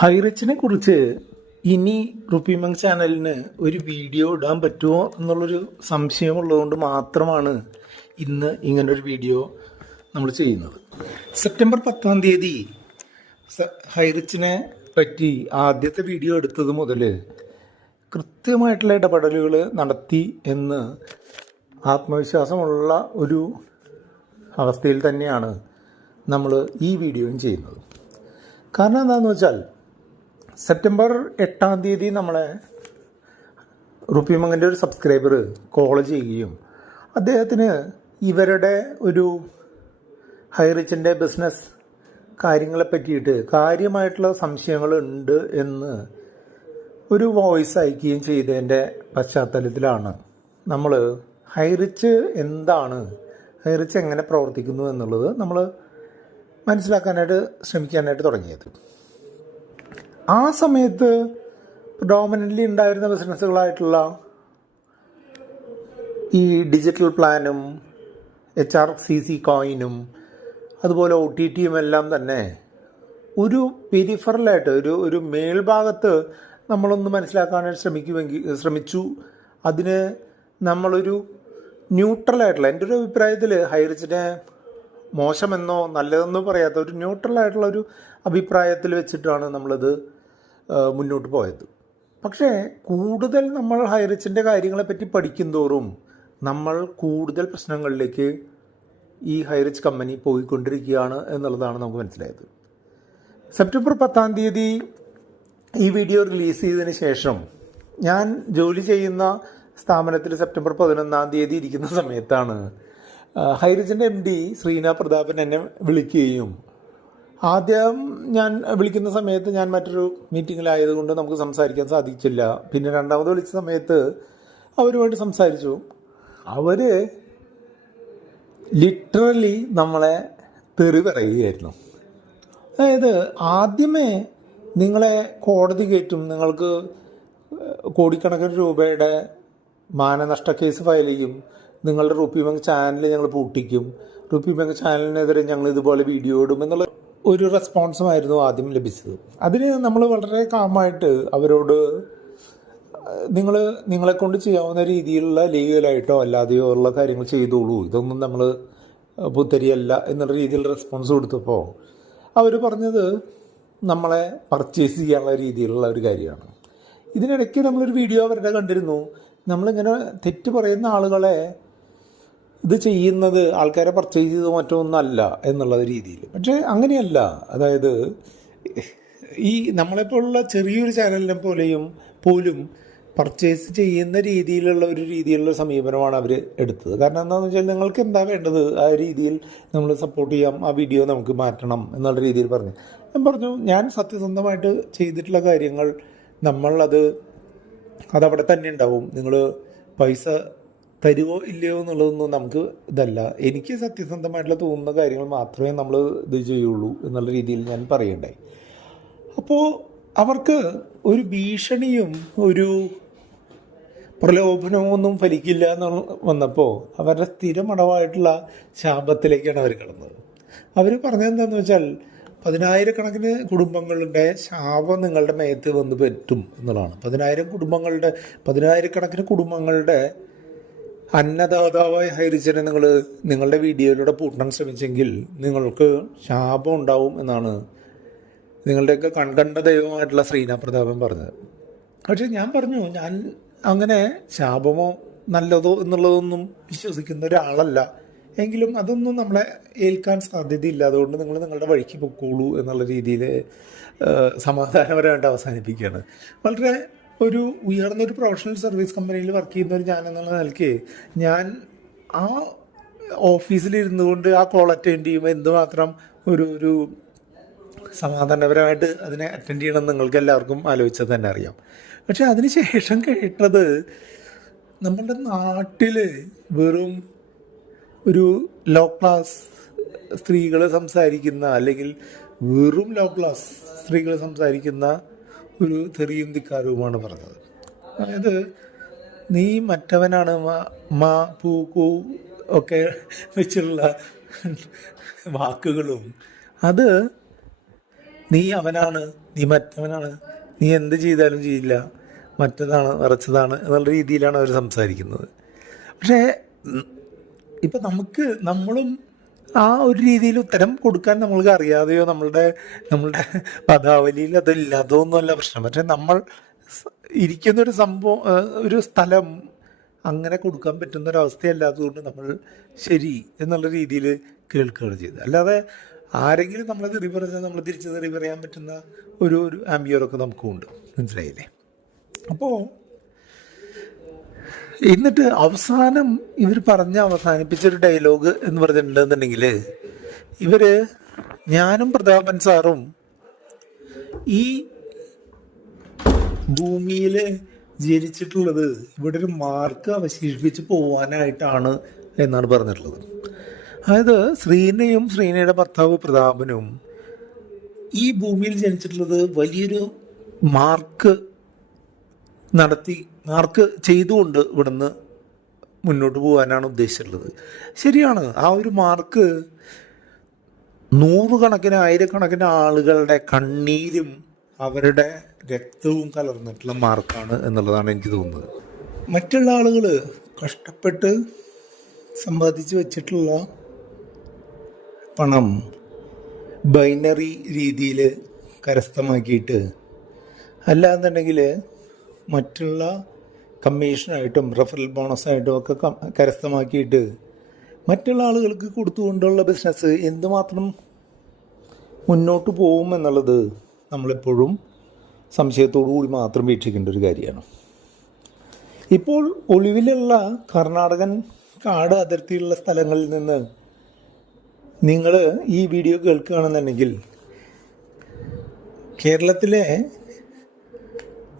ഹൈറിച്ചിനെ കുറിച്ച് ഇനി റുപ്പിമങ് ചാനലിന് ഒരു വീഡിയോ ഇടാൻ പറ്റുമോ എന്നുള്ളൊരു സംശയമുള്ളതുകൊണ്ട് മാത്രമാണ് ഇന്ന് ഇങ്ങനൊരു വീഡിയോ നമ്മൾ ചെയ്യുന്നത്. സെപ്റ്റംബർ 10 ഹൈറിച്ചിനെ പറ്റി ആദ്യത്തെ വീഡിയോ എടുത്തത് മുതൽ കൃത്യമായിട്ടുള്ള ഇടപെടലുകൾ നടത്തി എന്ന് ആത്മവിശ്വാസമുള്ള ഒരു അവസ്ഥയിൽ തന്നെയാണ് നമ്മൾ ഈ വീഡിയോയും ചെയ്യുന്നത്. കാരണം എന്താണെന്ന് വെച്ചാൽ സെപ്റ്റംബർ 8 നമ്മളെ റുപ്പിമങ്ങിൻ്റെ ഒരു സബ്സ്ക്രൈബർ കോൾ ചെയ്യുകയും അദ്ദേഹത്തിന് ഇവരുടെ ഒരു ഹൈറിച്ചിൻ്റെ ബിസിനസ് കാര്യങ്ങളെ പറ്റിയിട്ട് കാര്യമായിട്ടുള്ള സംശയങ്ങളുണ്ട് എന്ന് ഒരു വോയിസ് അയക്കുകയും ചെയ്തതിൻ്റെ പശ്ചാത്തലത്തിലാണ് നമ്മൾ ഹൈറിച്ച് എന്താണ്, ഹൈറിച്ച് എങ്ങനെ പ്രവർത്തിക്കുന്നു എന്നുള്ളത് നമ്മൾ മനസ്സിലാക്കാനായിട്ട് ശ്രമിക്കാനായിട്ട് തുടങ്ങിയത്. ആ സമയത്ത് ഡോമിനൻ്റ്ലി ഉണ്ടായിരുന്ന ബിസിനസ്സുകളായിട്ടുള്ള ഈ ഡിജിറ്റൽ പ്ലാനും HRCC കോയിനും അതുപോലെ OTT എല്ലാം തന്നെ ഒരു പെരിഫറലായിട്ട് ഒരു മേൽഭാഗത്ത് നമ്മളൊന്ന് മനസ്സിലാക്കാനായിട്ട് ശ്രമിച്ചു. അതിന് നമ്മളൊരു ന്യൂട്രലായിട്ടുള്ള, എൻ്റെ ഒരു അഭിപ്രായത്തിൽ ഹൈറിച്ചിനെ മോശമെന്നോ നല്ലതെന്നോ പറയാത്ത ഒരു ന്യൂട്രലായിട്ടുള്ള ഒരു അഭിപ്രായത്തിൽ വെച്ചിട്ടാണ് നമ്മളത് മുന്നോട്ട് പോയത്. പക്ഷേ കൂടുതൽ നമ്മൾ ഹൈറിച്ചിൻ്റെ കാര്യങ്ങളെപ്പറ്റി പഠിക്കും തോറും നമ്മൾ കൂടുതൽ പ്രശ്നങ്ങളിലേക്ക് ഈ ഹൈറിച്ച് കമ്പനി പോയിക്കൊണ്ടിരിക്കുകയാണ് എന്നുള്ളതാണ് നമുക്ക് മനസ്സിലായത്. സെപ്റ്റംബർ 10 ഈ വീഡിയോ റിലീസ് ചെയ്തതിന് ശേഷം ഞാൻ ജോലി ചെയ്യുന്ന സ്ഥാപനത്തിൽ സെപ്റ്റംബർ 11 ഇരിക്കുന്ന സമയത്താണ് ഹൈറിച്ചിൻ്റെ MD ശ്രീന പ്രതാപൻ എന്നെ വിളിക്കുകയും, ആദ്യം ഞാൻ വിളിക്കുന്ന സമയത്ത് ഞാൻ മറ്റൊരു മീറ്റിങ്ങിലായതുകൊണ്ട് നമുക്ക് സംസാരിക്കാൻ സാധിച്ചില്ല. പിന്നെ രണ്ടാമത് വിളിച്ച സമയത്ത് അവരുമായിട്ട് സംസാരിച്ചു. അവർ ലിറ്ററലി നമ്മളെ തെറി പറയുകയായിരുന്നു. അതായത് ആദ്യമേ നിങ്ങളെ കോടതി കയറ്റും, നിങ്ങൾക്ക് കോടിക്കണക്കിന് രൂപയുടെ മാനനഷ്ട കേസ് ഫയൽ ചെയ്യും, നിങ്ങളുടെ റുപ്പിമങ് ചാനൽ ഞങ്ങൾ പൂട്ടിക്കും, റുപ്പിമങ് ചാനലിനെതിരെ ഞങ്ങൾ ഇതുപോലെ വീഡിയോ ഇടും എന്നുള്ള ഒരു റെസ്പോൺസുമായിരുന്നു ആദ്യം ലഭിച്ചത്. അതിന് നമ്മൾ വളരെ കാമായിട്ട് അവരോട് നിങ്ങളെ കൊണ്ട് ചെയ്യാവുന്ന രീതിയിലുള്ള ലീഗലായിട്ടോ അല്ലാതെയോ ഉള്ള കാര്യങ്ങൾ ചെയ്തോളൂ, ഇതൊന്നും നമ്മൾ പുത്തരിയല്ല എന്നുള്ള രീതിയിൽ റെസ്പോൺസ് കൊടുത്തപ്പോൾ അവർ പറഞ്ഞത് നമ്മളെ പർച്ചേസ് ചെയ്യാനുള്ള രീതിയിലുള്ള ഒരു കാര്യമാണ്. ഇതിനിടയ്ക്ക് നമ്മളൊരു വീഡിയോ അവരുടെ കണ്ടിരുന്നു. നമ്മളിങ്ങനെ തെറ്റ് പറയുന്ന ആളുകളെ ഇത് ചെയ്യുന്നത് ആൾക്കാരെ പർച്ചേസ് ചെയ്ത് മറ്റോ ഒന്നല്ല എന്നുള്ള രീതിയിൽ. പക്ഷേ അങ്ങനെയല്ല. അതായത് ഈ നമ്മളെപ്പോലുള്ള ചെറിയൊരു ചാനലിനെ പോലും പർച്ചേസ് ചെയ്യുന്ന രീതിയിലുള്ള സമീപനമാണ് അവർ എടുത്തത്. കാരണം എന്താണെന്ന് വെച്ചാൽ നിങ്ങൾക്ക് എന്താ വേണ്ടത് ആ രീതിയിൽ നമ്മൾ സപ്പോർട്ട് ചെയ്യാം, ആ വീഡിയോ നമുക്ക് മാറ്റണം എന്നുള്ള രീതിയിൽ പറഞ്ഞു. ഞാൻ പറഞ്ഞു, ഞാൻ സത്യസന്ധമായിട്ട് ചെയ്തിട്ടുള്ള കാര്യങ്ങൾ അതവിടെ തന്നെ ഉണ്ടാവും. നിങ്ങൾ പൈസ തരുമോ ഇല്ലയോ എന്നുള്ളതൊന്നും നമുക്ക് ഇതല്ല. എനിക്ക് സത്യസന്ധമായിട്ടുള്ള തോന്നുന്ന കാര്യങ്ങൾ മാത്രമേ നമ്മൾ ഇത് ചെയ്യുള്ളൂ എന്നുള്ള രീതിയിൽ ഞാൻ പറയണ്ടായി. അപ്പോൾ അവർക്ക് ഒരു ഭീഷണിയും ഒരു പ്രലോഭനവും ഒന്നും ഫലിക്കില്ല എന്ന് വന്നപ്പോൾ അവരുടെ സ്ഥിരമടവായിട്ടുള്ള ശാപത്തിലേക്കാണ് അവർ കിടന്നത്. അവർ പറഞ്ഞതെന്താണെന്ന് വെച്ചാൽ 10,000-കണക്കിന് കുടുംബങ്ങളുടെ ശാപം നിങ്ങളുടെ മേത്ത് വന്ന് പറ്റും എന്നുള്ളതാണ്. 10,000-കണക്കിന് കുടുംബങ്ങളുടെ അന്നദാതാവായ ഹൈറിച്ചിനെ നിങ്ങളുടെ വീഡിയോയിലൂടെ പൂട്ടാൻ ശ്രമിച്ചെങ്കിൽ നിങ്ങൾക്ക് ശാപം ഉണ്ടാവും എന്നാണ് നിങ്ങളുടെയൊക്കെ കൺകണ്ട ദൈവമായിട്ടുള്ള ശ്രീന പ്രതാപൻ പറഞ്ഞത്. പക്ഷേ ഞാൻ പറഞ്ഞു, ഞാൻ അങ്ങനെ ശാപമോ നല്ലതോ എന്നുള്ളതൊന്നും വിശ്വസിക്കുന്ന ഒരാളല്ല. എങ്കിലും അതൊന്നും നമ്മളെ ഏൽക്കാൻ സാധ്യതയില്ല. അതുകൊണ്ട് നിങ്ങൾ നിങ്ങളുടെ വഴിക്ക് പൊക്കോളൂ എന്നുള്ള രീതിയിൽ സമാധാനപരമായിട്ട് അവസാനിപ്പിക്കുകയാണ്. വളരെ ഒരു ഉയർന്നൊരു പ്രൊഫഷണൽ സർവീസ് കമ്പനിയിൽ വർക്ക് ചെയ്യുന്ന ഒരു ഞാൻ എന്നുള്ള നിലയ്ക്ക് ഞാൻ ആ ഓഫീസിലിരുന്നു കൊണ്ട് ആ കോൾ അറ്റൻഡ് ചെയ്യുമ്പോൾ എന്തുമാത്രം ഒരു സമാധാനപരമായിട്ട് അതിനെ അറ്റൻഡ് ചെയ്യണം നിങ്ങൾക്ക് എല്ലാവർക്കും ആലോചിച്ചത് തന്നെ അറിയാം. പക്ഷെ അതിന് ശേഷം കേട്ടത് നമ്മളുടെ നാട്ടിൽ വെറും ഒരു ലോ ക്ലാസ് സ്ത്രീകൾ സംസാരിക്കുന്ന, അല്ലെങ്കിൽ വെറും ലോ ക്ലാസ് സ്ത്രീകൾ സംസാരിക്കുന്ന ഒരു തെറിയും ധിക്കാരവുമാണ് പറഞ്ഞത്. അതായത് നീ മറ്റവനാണ് മാ പൂ കൂ ഒക്കെ വെച്ചുള്ള വാക്കുകളും അത് നീ അവനാണ്, നീ മറ്റവനാണ്, നീ എന്ത് ചെയ്താലും ചെയ്യില്ല, മറ്റതാണ് മറിച്ചതാണ് എന്നുള്ള രീതിയിലാണ് അവർ സംസാരിക്കുന്നത്. പക്ഷേ ഇപ്പം നമ്മളും ആ ഒരു രീതിയിൽ ഉത്തരം കൊടുക്കാൻ നമ്മൾക്ക് അറിയാതെയോ നമ്മളുടെ പദാവലിയിൽ അതില്ലാത്തതൊന്നുമല്ല പ്രശ്നം. പക്ഷെ നമ്മൾ ഇരിക്കുന്നൊരു സംഭവം, ഒരു സ്ഥലം അങ്ങനെ കൊടുക്കാൻ പറ്റുന്നൊരവസ്ഥയല്ലാത്തതുകൊണ്ട് നമ്മൾ ശരി എന്നുള്ള രീതിയിൽ കേൾക്കുകയാണ് ചെയ്തത്. അല്ലാതെ ആരെങ്കിലും നമ്മളെ തെറി പറഞ്ഞാൽ നമ്മൾ തിരിച്ച് തെറി പറയാൻ പറ്റുന്ന ഒരു ആംബിയറൊക്കെ നമുക്കുണ്ട്. മനസ്സിലായില്ലേ? അപ്പോൾ എന്നിട്ട് അവസാനം ഇവർ അവസാനിപ്പിച്ചൊരു ഡയലോഗ് എന്ന് പറഞ്ഞിട്ടുണ്ടെന്നുണ്ടെങ്കിൽ, ഞാനും പ്രതാപൻ സാറും ഈ ഭൂമിയിൽ ജനിച്ചിട്ടുള്ളത് ഇവിടെ ഒരു മാർക്ക് അവശേഷിപ്പിച്ച് പോവാനായിട്ടാണ് എന്നാണ് പറഞ്ഞിട്ടുള്ളത്. അതായത് ശ്രീനയുടെ ഭർത്താവ് പ്രതാപനും ഈ ഭൂമിയിൽ ജനിച്ചിട്ടുള്ളത് വലിയൊരു മാർക്ക് ചെയ്തുകൊണ്ട് ഇവിടുന്ന് മുന്നോട്ട് പോകാനാണ് ഉദ്ദേശിച്ചിട്ടുള്ളത്. ശരിയാണ്, ആ ഒരു മാർക്ക് നൂറുകണക്കിന് ആയിരക്കണക്കിന് ആളുകളുടെ കണ്ണീരും അവരുടെ രക്തവും കലർന്നിട്ടുള്ള മാർക്കാണ് എന്നുള്ളതാണ് എനിക്ക് തോന്നുന്നത്. മറ്റുള്ള ആളുകൾ കഷ്ടപ്പെട്ട് സമ്പാദിച്ച് വെച്ചിട്ടുള്ള പണം ബൈനറി രീതിയിൽ കരസ്ഥമാക്കിയിട്ട്, അല്ലാന്നുണ്ടെങ്കിൽ മറ്റുള്ള കമ്മീഷനായിട്ടും റഫറൽ ബോണസായിട്ടും ഒക്കെ കരസ്ഥമാക്കിയിട്ട് മറ്റുള്ള ആളുകൾക്ക് കൊടുത്തുകൊണ്ടുള്ള ബിസിനസ് എന്തുമാത്രം മുന്നോട്ട് പോകും എന്നുള്ളത് നമ്മളെപ്പോഴും സംശയത്തോടു കൂടി മാത്രം വീക്ഷിക്കേണ്ട ഒരു കാര്യമാണ്. ഇപ്പോൾ ഒളിവിലുള്ള കർണാടകൻ കാട് അതിർത്തിയിലുള്ള സ്ഥലങ്ങളിൽ നിന്ന് നിങ്ങൾ ഈ വീഡിയോ കേൾക്കുകയാണെന്നുണ്ടെങ്കിൽ കേരളത്തിലെ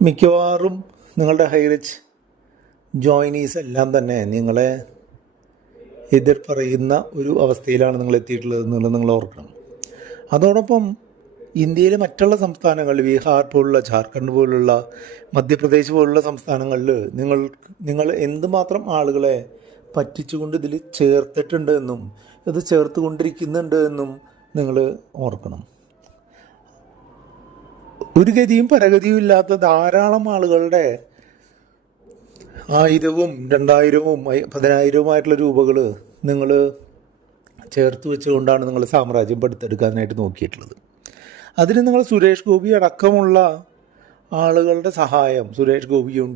മിക്കവാറും നിങ്ങളുടെ ഹൈ റിച്ച് ജോയിനീസ് എല്ലാം തന്നെ നിങ്ങളെ എതിർ പറയുന്ന ഒരു അവസ്ഥയിലാണ് നിങ്ങൾ എത്തിയിട്ടുള്ളത് എന്നുള്ളത് നിങ്ങൾ ഓർക്കണം. അതോടൊപ്പം ഇന്ത്യയിലെ മറ്റുള്ള സംസ്ഥാനങ്ങളിൽ, ബീഹാർ പോലുള്ള, ജാർഖണ്ഡ് പോലുള്ള, മധ്യപ്രദേശ് പോലുള്ള സംസ്ഥാനങ്ങളിൽ നിങ്ങൾ എന്തുമാത്രം ആളുകളെ പറ്റിച്ചുകൊണ്ട് ഇതിൽ ചേർത്തിട്ടുണ്ട് എന്നും ഇത് ചേർത്ത് കൊണ്ടിരിക്കുന്നുണ്ട് എന്നും നിങ്ങൾ ഓർക്കണം. ഒരു ഗതിയും പരഗതിയും ഇല്ലാത്ത ധാരാളം ആളുകളുടെ 1000ഉം 2000ഉം 10,000ഉമായിട്ടുള്ള രൂപകൾ നിങ്ങൾ ചേർത്ത് വെച്ചുകൊണ്ടാണ് നിങ്ങൾ സാമ്രാജ്യം പടുത്തെടുക്കാനായിട്ട് നോക്കിയിട്ടുള്ളത്. അതിന് നിങ്ങൾ സുരേഷ് ഗോപി അടക്കമുള്ള ആളുകളുടെ സഹായം, സുരേഷ് ഗോപിയും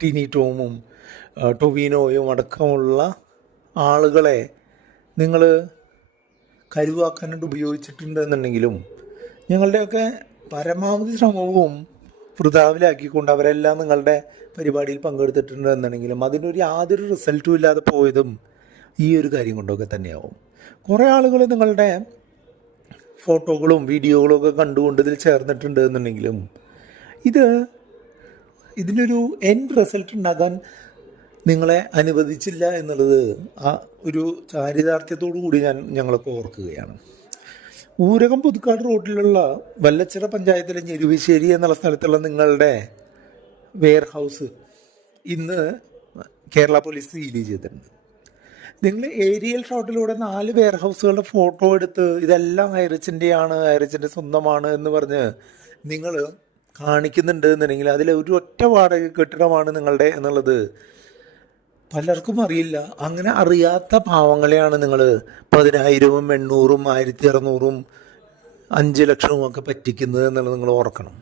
ടിനി ടോമും ടൊവിനോയും അടക്കമുള്ള ആളുകളെ നിങ്ങൾ കരുവാക്കാനായിട്ട് ഉപയോഗിച്ചിട്ടുണ്ടെന്നുണ്ടെങ്കിലും ഞങ്ങളുടെയൊക്കെ പരമാവധി ശ്രമവും വൃഥാവിലാക്കിക്കൊണ്ട് അവരെല്ലാം നിങ്ങളുടെ പരിപാടിയിൽ പങ്കെടുത്തിട്ടുണ്ട് എന്നുണ്ടെങ്കിലും അതിനൊരു യാതൊരു റിസൾട്ടും ഇല്ലാതെ പോയതും ഈ ഒരു കാര്യം കൊണ്ടൊക്കെ തന്നെയാവും. കുറേ ആളുകൾ നിങ്ങളുടെ ഫോട്ടോകളും വീഡിയോകളും ഒക്കെ കണ്ടുകൊണ്ട് ഇതിൽ ചേർന്നിട്ടുണ്ട് എന്നുണ്ടെങ്കിലും ഇതിനൊരു എൻഡ് റിസൾട്ട് ഉണ്ടാകാൻ നിങ്ങളെ അനുവദിച്ചില്ല എന്നുള്ളത് ആ ഒരു ചാരിതാർത്ഥ്യത്തോടു കൂടി ഞങ്ങളൊക്കെ ഓർക്കുകയാണ്. ഊരകം പുതുക്കാട് റോഡിലുള്ള വല്ലച്ചിറ പഞ്ചായത്തിലെ ഞെരുവശ്ശേരി എന്നുള്ള സ്ഥലത്തുള്ള നിങ്ങളുടെ വെയർ ഹൗസ് ഇന്ന് കേരള പോലീസ് സീൽ ചെയ്തിട്ടുണ്ട്. നിങ്ങൾ ഏരിയൽ ഷോട്ടിലൂടെ 4 വെയർ ഹൗസുകളുടെ ഫോട്ടോ എടുത്ത് ഇതെല്ലാം ഹൈറിച്ചിൻ്റെ സ്വന്തമാണ് എന്ന് പറഞ്ഞ് നിങ്ങൾ കാണിക്കുന്നുണ്ട് എന്നുണ്ടെങ്കിൽ അതിൽ ഒരു ഒറ്റ വാടക കെട്ടിടമാണ് നിങ്ങളുടെ എന്നുള്ളത് പലർക്കും അറിയില്ല. അങ്ങനെ അറിയാത്ത പാവങ്ങളെയാണ് നിങ്ങൾ 10,000ഉം 800ഉം 1,600ഉം 5 ലക്ഷവും ഒക്കെ പറ്റിക്കുന്നത് എന്നുള്ളത് നിങ്ങൾ ഓർക്കണം.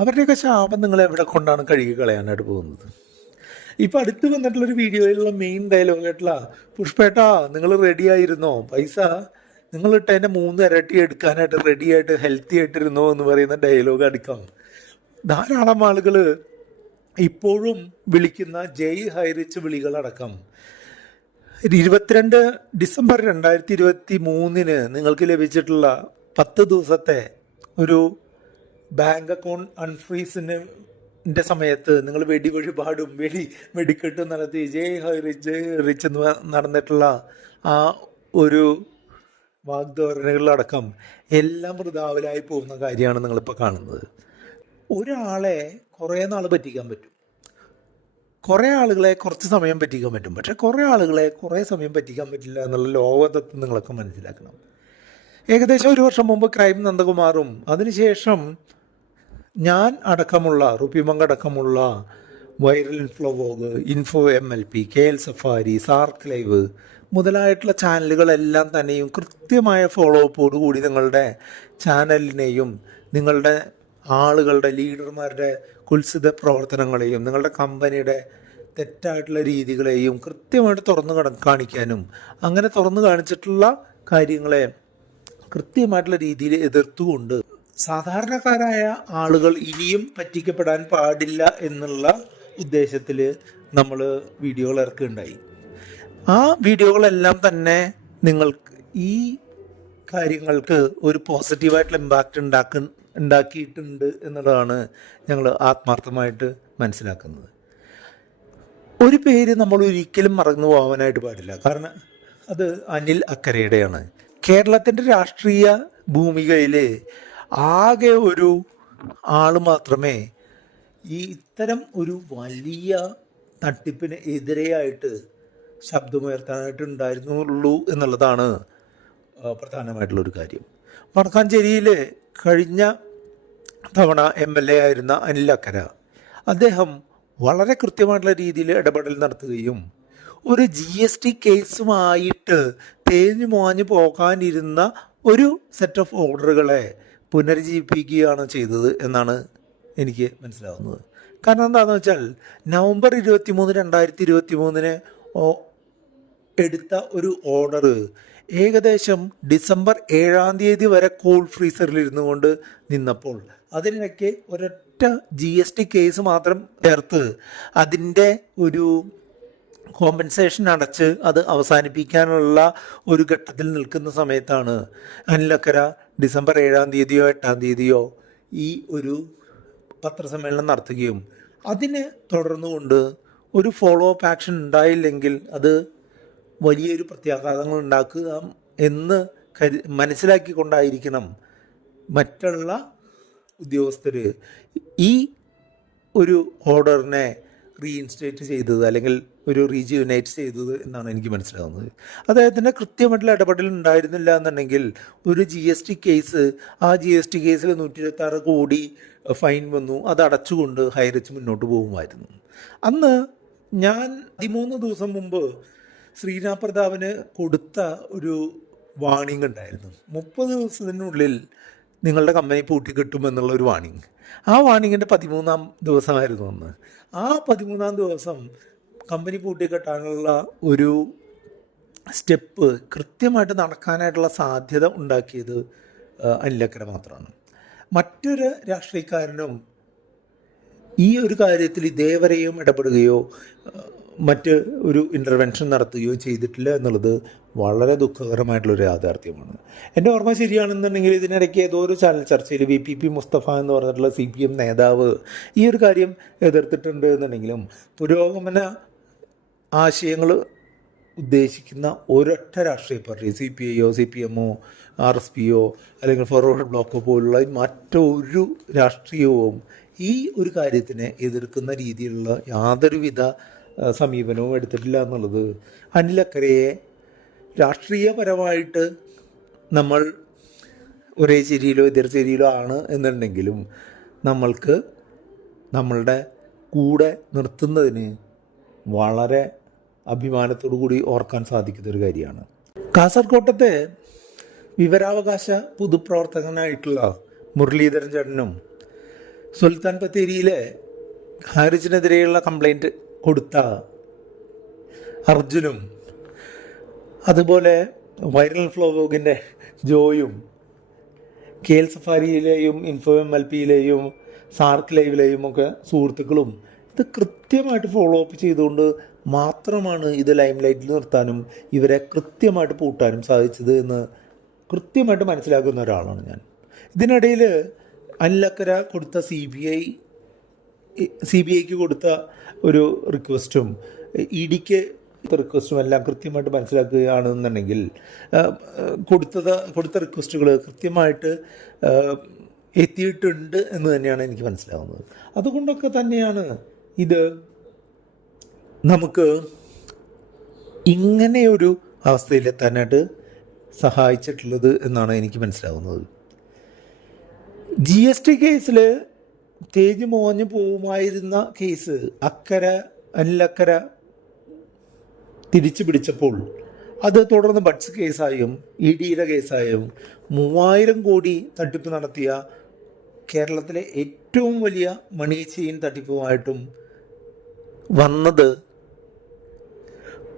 അവരുടെയൊക്കെ ശാപം നിങ്ങൾ എവിടെ കൊണ്ടാണ് കഴുകി കളയാനായിട്ട് പോകുന്നത്? ഇപ്പം അടുത്ത് വന്നിട്ടുള്ളൊരു വീഡിയോയിലുള്ള മെയിൻ ഡയലോഗായിട്ടുള്ള പുഷ്പേട്ടാ നിങ്ങൾ റെഡി ആയിരുന്നോ, പൈസ നിങ്ങൾ ഇട്ടതിൻ്റെ 3 ഇരട്ടി എടുക്കാനായിട്ട് റെഡിയായിട്ട് ഹെൽത്തി ആയിട്ടിരുന്നോ എന്ന് പറയുന്ന ഡയലോഗ് അടക്കം ധാരാളം ആളുകൾ ഇപ്പോഴും വിളിക്കുന്ന ജയ് ഹൈറിച്ച് വിളികളടക്കം 22 ഡിസംബർ 2023 നിങ്ങൾക്ക് ലഭിച്ചിട്ടുള്ള 10 ദിവസത്തെ ഒരു ബാങ്ക് അക്കൗണ്ട് അൺഫ്രീസിൻ്റെ സമയത്ത് നിങ്ങൾ വെടിവഴിപാടും വെടിക്കെട്ടും നടത്തി ജയ് ഹൈറിച്ച് എന്ന് നടന്നിട്ടുള്ള ആ ഒരു വാഗ്ദോരണകളിലടക്കം എല്ലാം വൃഥാവിലായി പോകുന്ന കാര്യമാണ് നിങ്ങളിപ്പോൾ കാണുന്നത്. ഒരാളെ കുറേ നാൾ പറ്റിക്കാൻ പറ്റും, കുറേ ആളുകളെ കുറച്ച് സമയം പറ്റിക്കാൻ പറ്റും, പക്ഷെ കുറേ ആളുകളെ കുറേ സമയം പറ്റിക്കാൻ പറ്റില്ല എന്നുള്ള ലോകതത്വം നിങ്ങളൊക്കെ മനസ്സിലാക്കണം. ഏകദേശം 1 വർഷം മുമ്പ് ക്രൈം നന്ദകുമാറും അതിനുശേഷം ഞാൻ അടക്കമുള്ള റുപ്പിമംഗ് അടക്കമുള്ള വൈറൽ ഇൻഫ്ലോവോഗ്, ഇൻഫോ MLP, KL സഫാരി, സാർക്ക് ലൈവ് മുതലായിട്ടുള്ള ചാനലുകളെല്ലാം തന്നെയും കൃത്യമായ ഫോളോ അപ്പോടുകൂടി നിങ്ങളുടെ ചാനലിനെയും നിങ്ങളുടെ ആളുകളുടെ ലീഡർമാരുടെ കുൽസിത പ്രവർത്തനങ്ങളെയും നിങ്ങളുടെ കമ്പനിയുടെ തെറ്റായിട്ടുള്ള രീതികളെയും കൃത്യമായിട്ട് കാണിക്കാനും അങ്ങനെ തുറന്നു കാണിച്ചിട്ടുള്ള കാര്യങ്ങളെ കൃത്യമായിട്ടുള്ള രീതിയിൽ എതിർത്തുകൊണ്ട് സാധാരണക്കാരായ ആളുകൾ ഇനിയും പറ്റിക്കപ്പെടാൻ പാടില്ല എന്നുള്ള ഉദ്ദേശത്തിൽ നമ്മൾ വീഡിയോകൾ ഇറക്കുകയുണ്ടായി. ആ വീഡിയോകളെല്ലാം തന്നെ നിങ്ങൾക്ക് ഈ കാര്യങ്ങൾക്ക് ഒരു പോസിറ്റീവായിട്ടുള്ള ഇമ്പാക്റ്റ് ഉണ്ടാക്കിയിട്ടുണ്ട് എന്നുള്ളതാണ് ഞങ്ങൾ ആത്മാർത്ഥമായിട്ട് മനസ്സിലാക്കുന്നത്. ഒരു പേര് നമ്മൾ ഒരിക്കലും മറന്നു പോകാനായിട്ട് പാടില്ല. കാരണം അത് അനിൽ അക്കരയുടെയാണ്. കേരളത്തിൻ്റെ രാഷ്ട്രീയ ഭൂമികയിൽ ആകെ ഒരു ആൾ മാത്രമേ ഈ ഇത്തരം ഒരു വലിയ തട്ടിപ്പിന് എതിരെയായിട്ട് ശബ്ദമുയർത്താനായിട്ട് ഉണ്ടായിരുന്നുള്ളൂ എന്നുള്ളതാണ് പ്രധാനമായിട്ടുള്ളൊരു കാര്യം. വടക്കാഞ്ചേരിയിൽ കഴിഞ്ഞ തവണ MLA ആയിരുന്ന അനിൽ അക്കര അദ്ദേഹം വളരെ കൃത്യമായിട്ടുള്ള രീതിയിൽ ഇടപെടൽ നടത്തുകയും ഒരു GST കേസുമായിട്ട് തേഞ്ഞു മാഞ്ഞു പോകാനിരുന്ന ഒരു സെറ്റ് ഓഫ് ഓർഡറുകളെ പുനരുജ്ജീവിപ്പിക്കുകയാണ് ചെയ്തത് എന്നാണ് എനിക്ക് മനസ്സിലാവുന്നത്. കാരണം എന്താണെന്ന് വെച്ചാൽ നവംബർ 23, 2023 എടുത്ത ഒരു ഓർഡർ ഏകദേശം ഡിസംബർ 7 വരെ കൂൾ ഫ്രീസറിൽ ഇരുന്നു കൊണ്ട് നിന്നപ്പോൾ അതിനിടയ്ക്ക് ഒരൊറ്റ GST കേസ് മാത്രം ചേർത്ത് അതിൻ്റെ ഒരു കോമ്പൻസേഷൻ അടച്ച് അത് അവസാനിപ്പിക്കാനുള്ള ഒരു ഘട്ടത്തിൽ നിൽക്കുന്ന സമയത്താണ് അനിലക്കര ഡിസംബർ 7 8 ഈ ഒരു പത്രസമ്മേളനം നടത്തുകയും അതിനെ തുടർന്നുകൊണ്ട് ഒരു ഫോളോ അപ്പ് ആക്ഷൻ ഉണ്ടായില്ലെങ്കിൽ അത് വലിയൊരു പ്രത്യാഘാതങ്ങൾ ഉണ്ടാക്കുക എന്ന് മനസ്സിലാക്കിക്കൊണ്ടായിരിക്കണം മറ്റുള്ള ഉദ്യോഗസ്ഥർ ഈ ഒരു ഓർഡറിനെ റീഇൻസ്റ്റേറ്റ് ചെയ്തത് അല്ലെങ്കിൽ ഒരു റീജ്യൂനേറ്റ് ചെയ്തത് എന്നാണ് എനിക്ക് മനസ്സിലാകുന്നത്. അദ്ദേഹത്തിൻ്റെ കൃത്യമായിട്ടുള്ള ഇടപെടൽ ഉണ്ടായിരുന്നില്ല എന്നുണ്ടെങ്കിൽ ഒരു GST കേസ്, ആ GST കേസിൽ 126 കോടി ഫൈൻ വന്നു, അത് അടച്ചുകൊണ്ട് ഹൈറിച്ച് മുന്നോട്ട് പോകുമായിരുന്നു. അന്ന് ഞാൻ 13 ദിവസം മുമ്പ് ശ്രീരാം പ്രതാപിന് കൊടുത്ത ഒരു വാണിംഗ് ഉണ്ടായിരുന്നു. 30 ദിവസത്തിനുള്ളിൽ നിങ്ങളുടെ കമ്പനി പൂട്ടിക്കിട്ടുമെന്നുള്ള ഒരു വാണിംഗ്. ആ വാണിങ്ങിൻ്റെ 13-ാം ദിവസമായിരുന്നു അന്ന്. ആ 13-ാം ദിവസം കമ്പനി പൂട്ടിക്കെട്ടാനുള്ള ഒരു സ്റ്റെപ്പ് കൃത്യമായിട്ട് നടക്കാനായിട്ടുള്ള സാധ്യത ഉണ്ടാക്കിയത് അനിലക്കര മാത്രമാണ്. മറ്റൊരു രാഷ്ട്രീയക്കാരനും ഈ ഒരു കാര്യത്തിൽ ഇതേവരെയും ഇടപെടുകയോ മറ്റ് ഒരു ഇൻ്റർവെൻഷൻ നടത്തുകയോ ചെയ്തിട്ടില്ല എന്നുള്ളത് വളരെ ദുഃഖകരമായിട്ടുള്ളൊരു യാഥാർത്ഥ്യമാണ്. എൻ്റെ ഓർമ്മ ശരിയാണെന്നുണ്ടെങ്കിൽ ഇതിനിടയ്ക്ക് ഏതോ ഒരു ചാനൽ ചർച്ചയിൽ VPP മുസ്തഫ എന്ന് പറഞ്ഞിട്ടുള്ള CPM നേതാവ് ഈ ഒരു കാര്യം എതിർത്തിട്ടുണ്ട് എന്നുണ്ടെങ്കിലും പുരോഗമന ആശയങ്ങൾ ഉദ്ദേശിക്കുന്ന ഒരൊറ്റ രാഷ്ട്രീയ പാർട്ടി CPI-യോ CPM-ഓ RSP-യോ അല്ലെങ്കിൽ ഫോർവേഡ് ബ്ലോക്കോ പോലുള്ള മറ്റൊരു രാഷ്ട്രീയവും ഈ ഒരു കാര്യത്തിനെ എതിർക്കുന്ന രീതിയിലുള്ള യാതൊരുവിധ സമീപനവും എടുത്തിട്ടില്ല എന്നുള്ളത് അനിലക്കരയെ രാഷ്ട്രീയപരമായിട്ട് നമ്മൾ ഒരേ ചേരിയിലോ എതിർ ചേരിയിലോ ആണ് എന്നുണ്ടെങ്കിലും നമ്മൾക്ക് നമ്മളുടെ കൂടെ നിർത്തുന്നതിന് വളരെ അഭിമാനത്തോടു കൂടി ഓർക്കാൻ സാധിക്കുന്നൊരു കാര്യമാണ്. കാസർകോട്ടത്തെ വിവരാവകാശ പൊതുപ്രവർത്തകനായിട്ടുള്ള മുരളീധരൻ ചേട്ടനും സുൽത്താൻ ബത്തേരിയിലെ ഹാരിജിനെതിരെയുള്ള കംപ്ലൈൻറ്റ് കൊടുത്ത അർജുനും അതുപോലെ വൈറൽ ഫ്ലോവോഗിൻ്റെ ജോയും KL സഫാരിയിലെയും ഇൻഫോ MLP-യിലെയും സാർക്ക് ലൈവിലെയും ഒക്കെ സുഹൃത്തുക്കളും ഇത് കൃത്യമായിട്ട് ഫോളോ അപ്പ് ചെയ്തുകൊണ്ട് മാത്രമാണ് ഇത് ലൈം ലൈറ്റിൽ നിർത്താനും ഇവരെ കൃത്യമായിട്ട് പൂട്ടാനും സാധിച്ചത് എന്ന് കൃത്യമായിട്ട് മനസ്സിലാക്കുന്ന ഒരാളാണ് ഞാൻ. ഇതിനിടയിൽ അനിലക്കര കൊടുത്ത CBIക്ക് കൊടുത്ത ഒരു റിക്വസ്റ്റും EDക്ക് റിക്വസ്റ്റും എല്ലാം കൃത്യമായിട്ട് മനസ്സിലാക്കുകയാണെന്നുണ്ടെങ്കിൽ കൊടുത്ത റിക്വസ്റ്റുകൾ കൃത്യമായിട്ട് എത്തിയിട്ടുണ്ട് എന്ന് തന്നെയാണ് എനിക്ക് മനസ്സിലാവുന്നത്. അതുകൊണ്ടൊക്കെ തന്നെയാണ് ഇത് നമുക്ക് ഇങ്ങനെയൊരു അവസ്ഥയിലെത്താനായിട്ട് സഹായിച്ചിട്ടുള്ളത് എന്നാണ് എനിക്ക് മനസ്സിലാവുന്നത്. GST കേസിൽ തേഞ്ഞു മോഞ്ഞു പോവുമായിരുന്ന കേസ് അനിലക്കര തിരിച്ചു പിടിച്ചപ്പോൾ അത് തുടർന്ന് ബഡ്സ് കേസായും EDയുടെ കേസായും 3000 കോടി തട്ടിപ്പ് നടത്തിയ കേരളത്തിലെ ഏറ്റവും വലിയ മണി ചെയിൻ തട്ടിപ്പുമായിട്ടും വന്നത്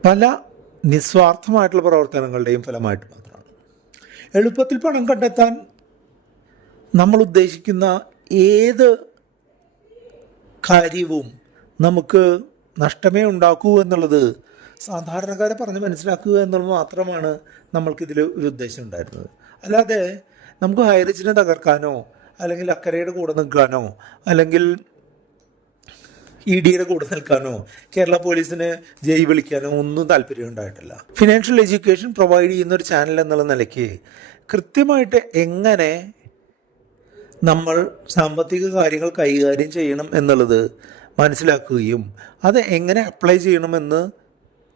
പല നിസ്വാർത്ഥമായിട്ടുള്ള പ്രവർത്തനങ്ങളുടെയും ഫലമായിട്ട് മാത്രമാണ്. എളുപ്പത്തിൽ പണം കണ്ടെത്താൻ നമ്മൾ ഉദ്ദേശിക്കുന്ന ഏത് കാര്യവും നമുക്ക് നഷ്ടമേ ഉണ്ടാക്കൂ എന്നുള്ളത് സാധാരണക്കാരെ പറഞ്ഞ് മനസ്സിലാക്കുക എന്നുള്ളത് മാത്രമാണ് നമ്മൾക്കിതിൽ ഒരു ഉദ്ദേശം ഉണ്ടായിരുന്നത്. അല്ലാതെ നമുക്ക് ഹൈറിച്ചിനെ തകർക്കാനോ അല്ലെങ്കിൽ അക്കരയുടെ കൂടെ നിൽക്കാനോ അല്ലെങ്കിൽ EDയുടെ കൂടെ നിൽക്കാനോ കേരള പോലീസിന് ജയ് വിളിക്കാനോ ഒന്നും താല്പര്യം ഉണ്ടായിട്ടില്ല. ഫിനാൻഷ്യൽ എഡ്യൂക്കേഷൻ പ്രൊവൈഡ് ചെയ്യുന്ന ഒരു ചാനൽ എന്നുള്ള നിലയ്ക്ക് കൃത്യമായിട്ട് എങ്ങനെ നമ്മൾ സാമ്പത്തിക കാര്യങ്ങൾ കൈകാര്യം ചെയ്യണം എന്നുള്ളത് മനസ്സിലാക്കുകയും അത് എങ്ങനെ അപ്ലൈ ചെയ്യണമെന്ന്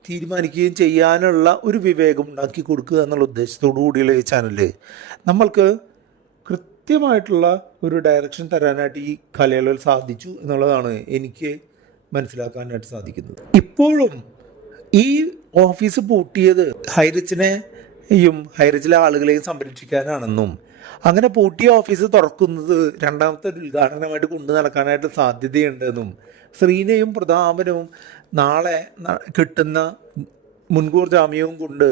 തീരുമാനിക്കുകയും ചെയ്യാനുള്ള ഒരു വിവേകം ഉണ്ടാക്കി കൊടുക്കുക എന്നുള്ള ഉദ്ദേശത്തോടു കൂടിയുള്ള ഈ ചാനലിൽ നമ്മൾക്ക് കൃത്യമായിട്ടുള്ള ഒരു ഡയറക്ഷൻ തരാനായിട്ട് ഈ കാലയളവിൽ സാധിച്ചു എന്നുള്ളതാണ് എനിക്ക് മനസ്സിലാക്കാനായിട്ട് സാധിക്കുന്നത്. ഇപ്പോഴും ഈ ഓഫീസ് പൂട്ടിയത് ഹൈറിച്ചിനെയും ഹൈറിച്ചിലെ ആളുകളെയും സംരക്ഷിക്കാനാണെന്നും അങ്ങനെ പൂട്ടിയ ഓഫീസ് തുറക്കുന്നത് രണ്ടാമത്തെ ഉദ്ഘാടനമായിട്ട് കൊണ്ടു നടക്കാനായിട്ട് സാധ്യതയുണ്ടെന്നും ശ്രീനയും പ്രതാപനും നാളെ കിട്ടുന്ന മുൻകൂർ ജാമ്യവും കൊണ്ട്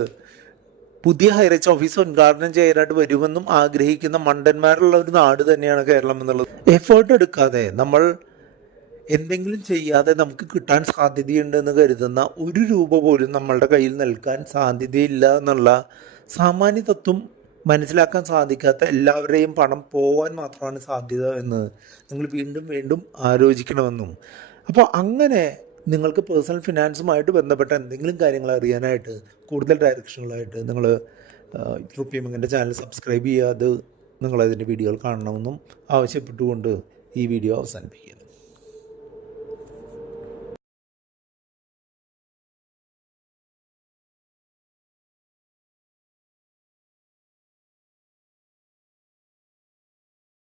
പുതിയ ഹൈറിച്ച് ഓഫീസ് ഉദ്ഘാടനം ചെയ്യാനായിട്ട് വരുമെന്നും ആഗ്രഹിക്കുന്ന മണ്ടന്മാരുള്ള ഒരു നാട് തന്നെയാണ് കേരളം എന്നുള്ളത്. എഫേർട്ട് എടുക്കാതെ നമ്മൾ എന്തെങ്കിലും ചെയ്യാതെ നമുക്ക് കിട്ടാൻ സാധ്യതയുണ്ട് എന്ന് കരുതുന്ന ഒരു രൂപ പോലും നമ്മളുടെ കയ്യിൽ നിൽക്കാൻ സാധ്യതയില്ല എന്നുള്ള സാമാന്യ തത്വം മനസ്സിലാക്കാൻ സാധിക്കാത്ത എല്ലാവരുടെയും പണം പോകാൻ മാത്രമാണ് സാധ്യത എന്ന് നിങ്ങൾ വീണ്ടും വീണ്ടും ആലോചിക്കണമെന്നും അപ്പോൾ അങ്ങനെ നിങ്ങൾക്ക് പേഴ്സണൽ ഫിനാൻസുമായിട്ട് ബന്ധപ്പെട്ട എന്തെങ്കിലും കാര്യങ്ങൾ അറിയാനായിട്ട് കൂടുതൽ ഡയറക്ഷനുകളായിട്ട് നിങ്ങൾ റുപ്പിയമ്മൻ്റെ ചാനൽ സബ്സ്ക്രൈബ് ചെയ്യാതെ നിങ്ങളതിൻ്റെ വീഡിയോകൾ കാണണമെന്നും ആവശ്യപ്പെട്ടുകൊണ്ട് ഈ വീഡിയോ അവസാനിപ്പിക്കുന്നു.